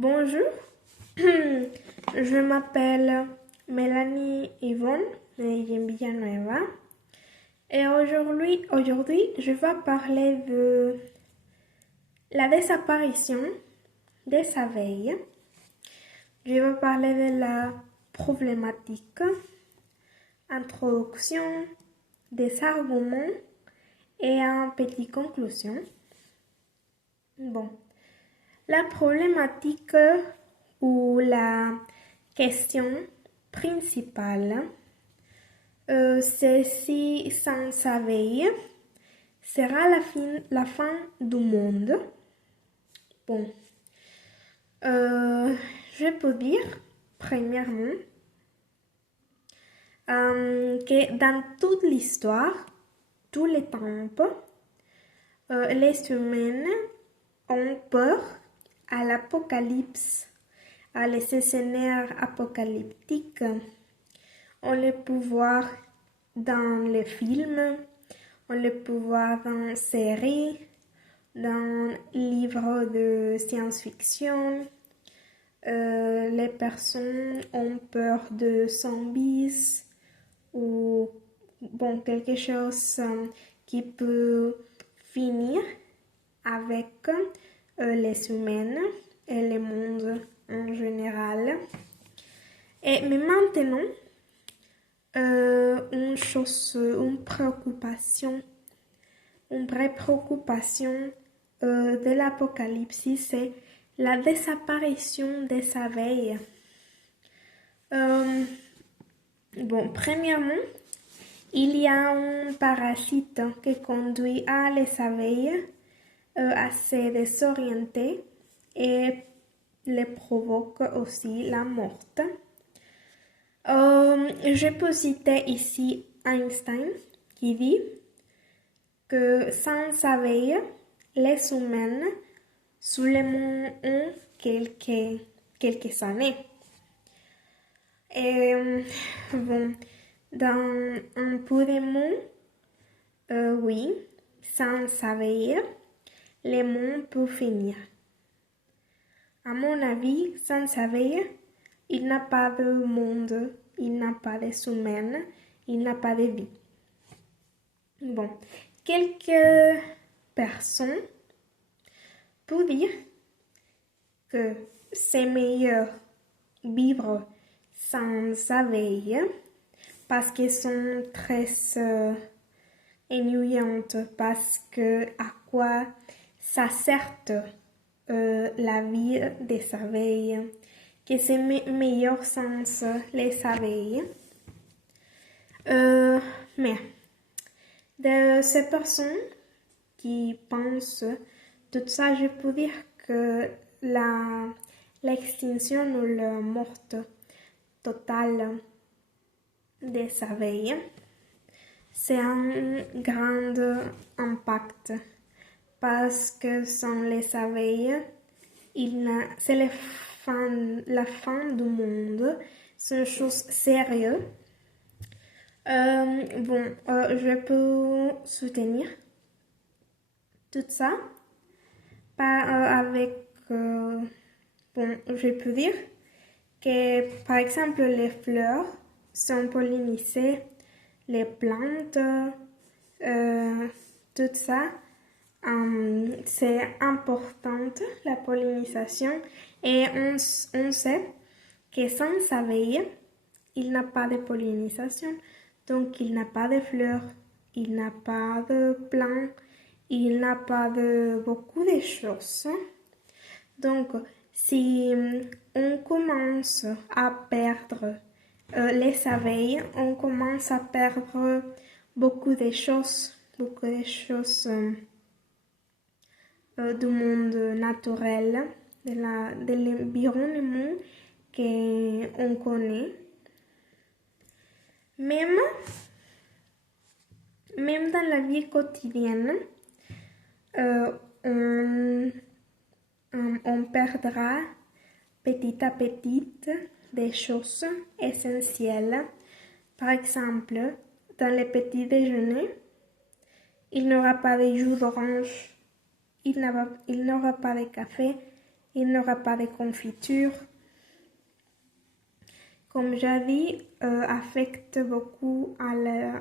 Bonjour, je m'appelle Mélanie Yvonne Villanueva et aujourd'hui, je vais parler de la disparition des abeilles. Je vais parler de la problématique, introduction, des arguments et une petite conclusion. Bon. La problématique ou la question principale, c'est si sans abeilles sera la fin du monde. Bon, je peux dire premièrement que dans toute l'histoire, tous les temps, les humains ont peur à l'apocalypse, à les scénarios apocalyptiques. On les peut voir dans les films, on les peut voir dans les séries, dans les livres de science-fiction. Les personnes ont peur de zombies ou quelque chose qui peut finir avec les humains et le monde en général. Mais maintenant, une vraie préoccupation de l'apocalypse, c'est la disparition des abeilles. Premièrement, il y a un parasite qui conduit à les abeilles à se désorienter et les provoque aussi la mort. Je peux citer ici Einstein qui dit que sans abeilles, les humains seulement ont quelques années. Et dans un peu de mots, oui, sans abeilles, le monde peut finir. À mon avis, sans abeilles, il n'y a pas de monde, il n'y a pas d'humains, il n'y a pas de vie. Quelques personnes peuvent dire que c'est meilleur vivre sans abeilles parce qu'elles sont très ennuyantes, parce que à quoi ça sert la vie des abeilles, que c'est meilleur sans les abeilles. Mais de ces personnes qui pensent tout ça, je peux dire que l'extinction ou la mort totale des abeilles, c'est un grand impact parce que sans les abeilles, c'est la fin du monde, c'est une chose sérieuse. Je peux soutenir tout ça avec, je peux dire que par exemple les fleurs sont pollinisées, les plantes, tout ça, c'est important la pollinisation et on sait que sans abeilles, il n'y a pas de pollinisation. Donc, il n'y a pas de fleurs, il n'y a pas de plantes, il n'y a pas de beaucoup de choses. Donc, si on commence à perdre les abeilles, on commence à perdre beaucoup de choses du monde naturel, de l'environnement qu'on connaît. Même dans la vie quotidienne, on perdra petit à petit des choses essentielles. Par exemple, dans le petit déjeuner, il n'y aura pas de jus d'orange, il n'y aura pas de café, il n'y aura pas de confiture. Comme j'ai dit, affecte beaucoup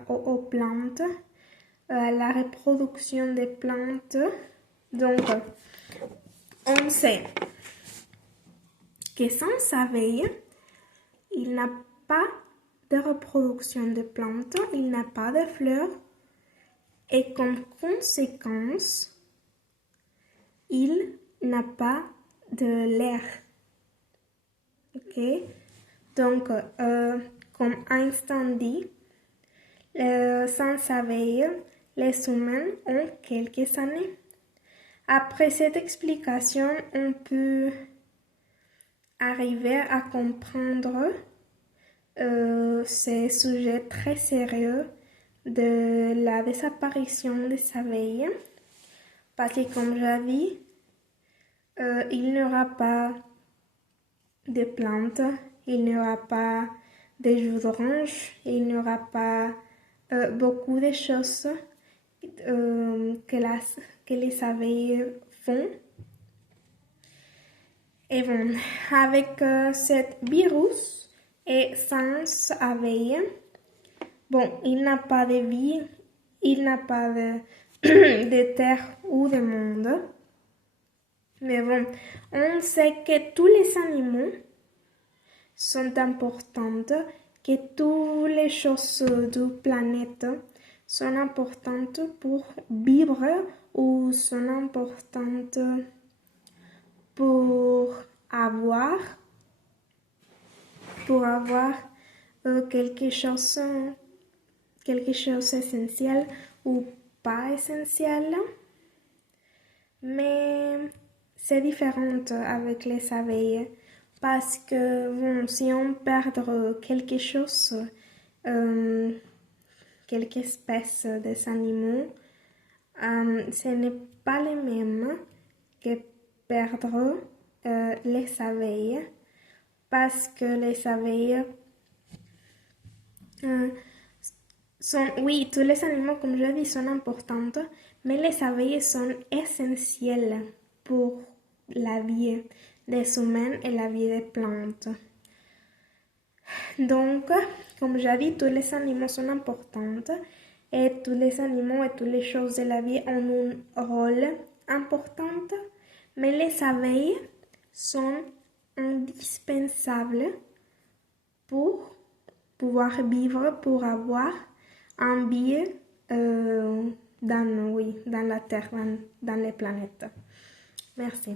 aux plantes, à la reproduction des plantes. Donc, on sait que sans abeilles, il n'y a pas de reproduction de plantes, il n'y a pas de fleurs et comme conséquence, il n'a pas de l'air. Ok? Donc, comme Einstein dit, sans abeilles, les humains ont quelques années. Après cette explication, on peut arriver à comprendre ce sujet très sérieux de la disparition des abeilles. Parce que comme j'ai dit, il n'y aura pas de plantes, il n'y aura pas de jus d'orange, il n'y aura pas beaucoup de choses que les abeilles font. Et bon, avec ce virus et sans abeilles, bon, il n'a pas de vie, il n'a pas de terre ou de monde. Mais bon, on sait que tous les animaux sont importants, que toutes les choses du planète sont importantes pour vivre ou sont importantes pour avoir quelque chose essentiel ou pas essentiel. Mais c'est différent avec les abeilles parce que bon, si on perd quelque chose, quelques espèces des animaux, ce n'est pas le même que perdre les abeilles parce que les abeilles oui, tous les animaux, comme je dis, sont importants, mais les abeilles sont essentielles pour la vie des humains et la vie des plantes. Donc, comme j'ai dit, tous les animaux sont importants et tous les animaux et toutes les choses de la vie ont un rôle important, mais les abeilles sont indispensables pour pouvoir vivre, pour avoir un vie dans la Terre, dans les planètes. Merci.